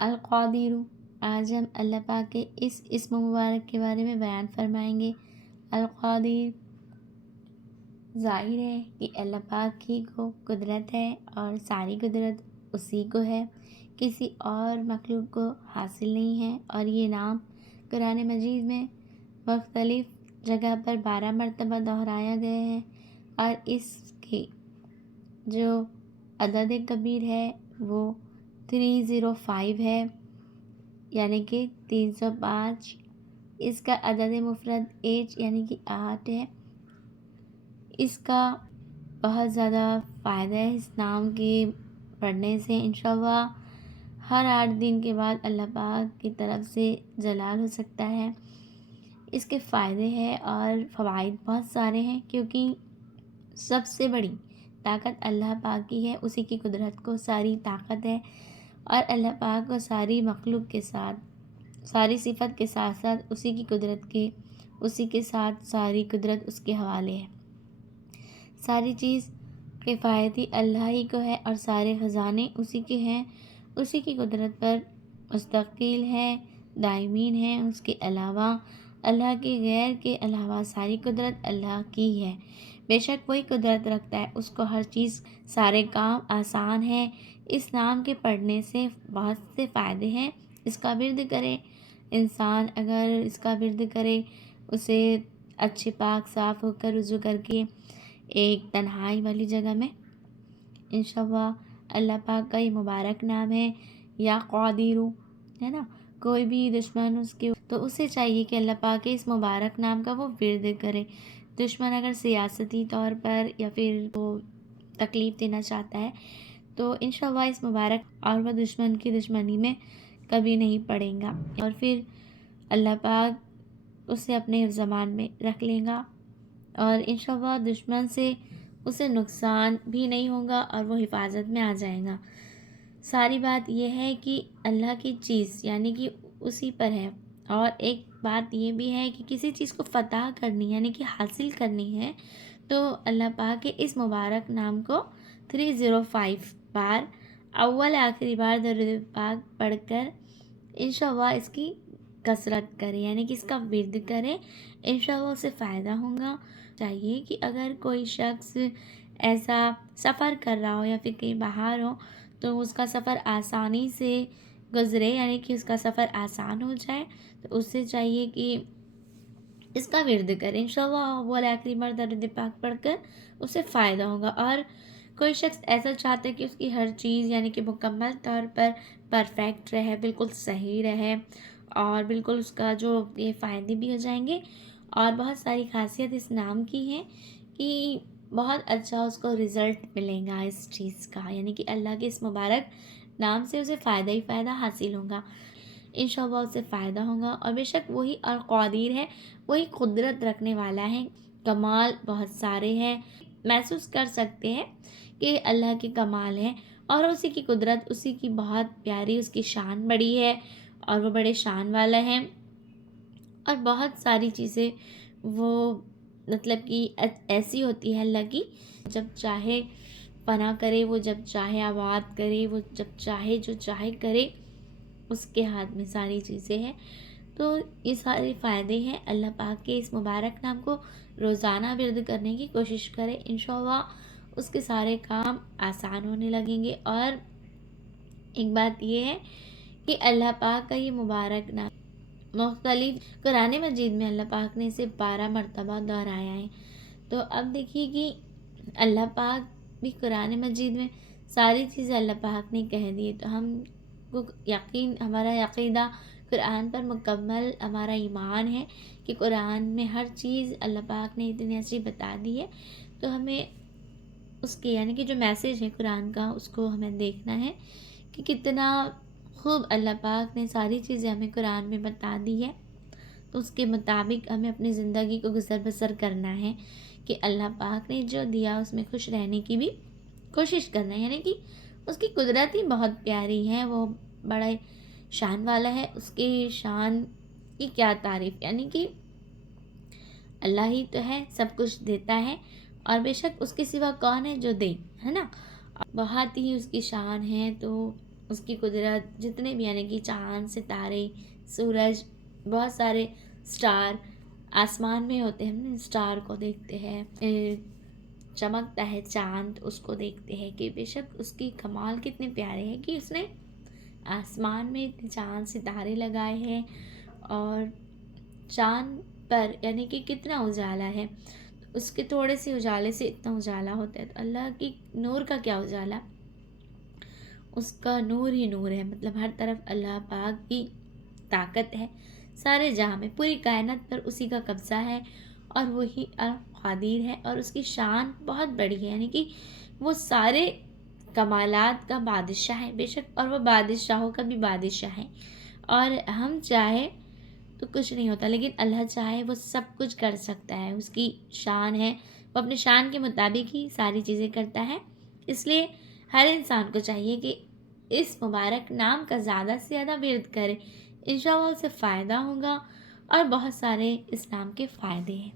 القادر، آج ہم اللہ پاک کے اس اسم مبارک کے بارے میں بیان فرمائیں گے۔ القادر، ظاہر ہے کہ اللہ پاک ہی کو قدرت ہے اور ساری قدرت اسی کو ہے، کسی اور مخلوق کو حاصل نہیں ہے۔ اور یہ نام قرآن مجید میں مختلف جگہ پر 12 مرتبہ دہرایا گیا ہے، اور اس کی جو عدد کبیر ہے وہ 305 ہے، یعنی کہ 305۔ اس کا عدد مفرد 8 یعنی کہ 8 ہے۔ اس کا بہت زیادہ فائدہ ہے اس نام کے پڑھنے سے۔ انشاءاللہ ہر 8 دن کے بعد اللہ پاک کی طرف سے جلال ہو سکتا ہے۔ اس کے فائدے ہیں اور فوائد بہت سارے ہیں، کیونکہ سب سے بڑی طاقت اللہ پاک کی ہے، اسی کی قدرت کو ساری طاقت ہے، اور اللہ پاک کو ساری مخلوق کے ساتھ، ساری صفت کے ساتھ ساتھ اسی کے ساتھ ساری قدرت اس کے حوالے ہے۔ ساری چیز کفایتی اللہ ہی کو ہے، اور سارے خزانے اسی کے ہیں، اسی کی قدرت پر مستقل ہے، دائمین ہے۔ اس کے علاوہ اللہ کے غیر کے علاوہ ساری قدرت اللہ کی ہے۔ بے شک وہی قدرت رکھتا ہے، اس کو ہر چیز، سارے کام آسان ہے۔ اس نام کے پڑھنے سے بہت سے فائدے ہیں۔ اس کا ورد کرے انسان، اگر اس کا ورد کرے، اسے اچھے پاک صاف ہو کر وضو کر کے ایک تنہائی والی جگہ میں، انشاءاللہ اللہ پاک کا یہ مبارک نام ہے، یا قادر ہے نا، کوئی بھی دشمن اس کے تو اسے چاہیے کہ اللہ پاک کے اس مبارک نام کا وہ ورد کرے۔ دشمن اگر سیاستی طور پر یا پھر وہ تکلیف دینا چاہتا ہے تو انشاءاللہ اس مبارک اور وہ دشمن کی دشمنی میں کبھی نہیں پڑے گا، اور پھر اللہ پاک اسے اپنے زمان میں رکھ لے گا، اور انشاءاللہ دشمن سے اسے نقصان بھی نہیں ہوگا اور وہ حفاظت میں آ جائے گا۔ ساری بات یہ ہے کہ اللہ کی چیز یعنی کہ اسی پر ہے، اور ایک بات یہ بھی ہے کہ کسی چیز کو فتح کرنی یعنی کہ حاصل کرنی ہے تو اللہ پاک کے اس مبارک نام کو 305 بار اول آخری بار درود پاک پڑھ کر انشاءاللہ اس کی کثرت کرے، یعنی کہ اس کا ورد کرے، انشاءاللہ اسے فائدہ ہوگا۔ چاہیے کہ اگر کوئی شخص ایسا سفر کر رہا ہو یا پھر کہیں باہر ہو تو اس کا سفر آسانی سے گزرے، یعنی کہ اس کا سفر آسان ہو جائے، تو اس سے چاہیے کہ اس کا ورد کرے، انشاءاللہ وہ آخری بار درود پاک پڑھ کر اسے فائدہ ہوگا۔ اور کوئی شخص ایسا چاہتا ہے کہ اس کی ہر چیز یعنی کہ مکمل طور پر پرفیکٹ رہے، بالکل صحیح رہے، اور بالکل اس کا جو یہ فائدے بھی ہو جائیں گے، اور بہت ساری خاصیت اس نام کی ہے کہ بہت اچھا اس کو رزلٹ ملے گا اس چیز کا، یعنی کہ اللہ کے اس مبارک نام سے اسے فائدہ ہی فائدہ حاصل ہوگا، انشاءاللہ اسے فائدہ ہوگا۔ اور بے شک وہی القادر ہے، وہی قدرت رکھنے والا ہے، کمال بہت سارے ہیں، محسوس کر سکتے ہیں کہ اللہ کے کمال ہیں، اور اسی کی قدرت، اسی کی بہت پیاری، اس کی شان بڑی ہے اور وہ بڑے شان والا ہے، اور بہت ساری چیزیں وہ مطلب کہ ایسی ہوتی ہے اللہ کی، جب چاہے پناہ کرے، وہ جب چاہے آباد کرے، وہ جب چاہے جو چاہے کرے، اس کے ہاتھ میں ساری چیزیں ہیں۔ تو یہ سارے فائدے ہیں، اللہ پاک کے اس مبارک نام کو روزانہ ورد کرنے کی کوشش کرے، انشاءاللہ اس کے سارے کام آسان ہونے لگیں گے۔ اور ایک بات یہ ہے کہ اللہ پاک کا یہ مبارک نام مختلف قرآن مجید میں اللہ پاک نے اسے 12 مرتبہ دہرایا ہے، تو اب دیکھیے کہ اللہ پاک بھی قرآن مجید میں ساری چیزیں اللہ پاک نے کہہ دی، تو ہم کو ہمارا عقیدہ قرآن پر مکمل، ہمارا ایمان ہے کہ قرآن میں ہر چیز اللہ پاک نے اتنی اچھی بتا دی ہے، تو ہمیں اس کے یعنی کہ جو میسیج ہے قرآن کا، اس کو ہمیں دیکھنا ہے کہ کتنا خوب اللہ پاک نے ساری چیزیں ہمیں قرآن میں بتا دی ہے، تو اس کے مطابق ہمیں اپنی زندگی کو گزر بسر کرنا ہے کہ اللہ پاک نے جو دیا اس میں خوش رہنے کی بھی کوشش کرنا ہے، یعنی کہ اس کی قدرت ہی بہت پیاری ہے، وہ بڑا شان والا ہے، اس کی شان کی کیا تعریف، یعنی کہ اللہ ہی تو ہے، سب کچھ دیتا ہے، اور بے شک اس کے سوا کون ہے جو دے، ہے نا، بہت ہی اس کی شان ہے۔ تو اس کی قدرت، جتنے بھی یعنی کہ چاند، ستارے، سورج، بہت سارے سٹار آسمان میں ہوتے ہیں، ہم سٹار کو دیکھتے ہیں، چمکتا ہے چاند، اس کو دیکھتے ہیں کہ بے شک اس کی کمال کتنے پیارے ہیں کہ اس نے آسمان میں چاند ستارے لگائے ہیں، اور چاند پر یعنی کہ کتنا اجالا ہے، اس کے تھوڑے سے اجالے سے اتنا اجالا ہوتا ہے، تو اللہ کی نور کا کیا اجالا، اس کا نور ہی نور ہے، مطلب ہر طرف اللہ پاک کی طاقت ہے، سارے جہاں میں پوری کائنات پر اسی کا قبضہ ہے، اور وہی القادر ہے، اور اس کی شان بہت بڑی ہے، یعنی کہ وہ سارے کمالات کا بادشاہ ہے بے شک، اور وہ بادشاہوں کا بھی بادشاہ ہے، اور ہم چاہے تو کچھ نہیں ہوتا، لیکن اللہ چاہے وہ سب کچھ کر سکتا ہے، اس کی شان ہے، وہ اپنے شان کے مطابق ہی ساری چیزیں کرتا ہے، اس لیے ہر انسان کو چاہیے کہ اس مبارک نام کا زیادہ سے زیادہ ورد کرے، انشاءاللہ اسے فائدہ ہوگا، اور بہت سارے اس نام کے فائدے ہیں۔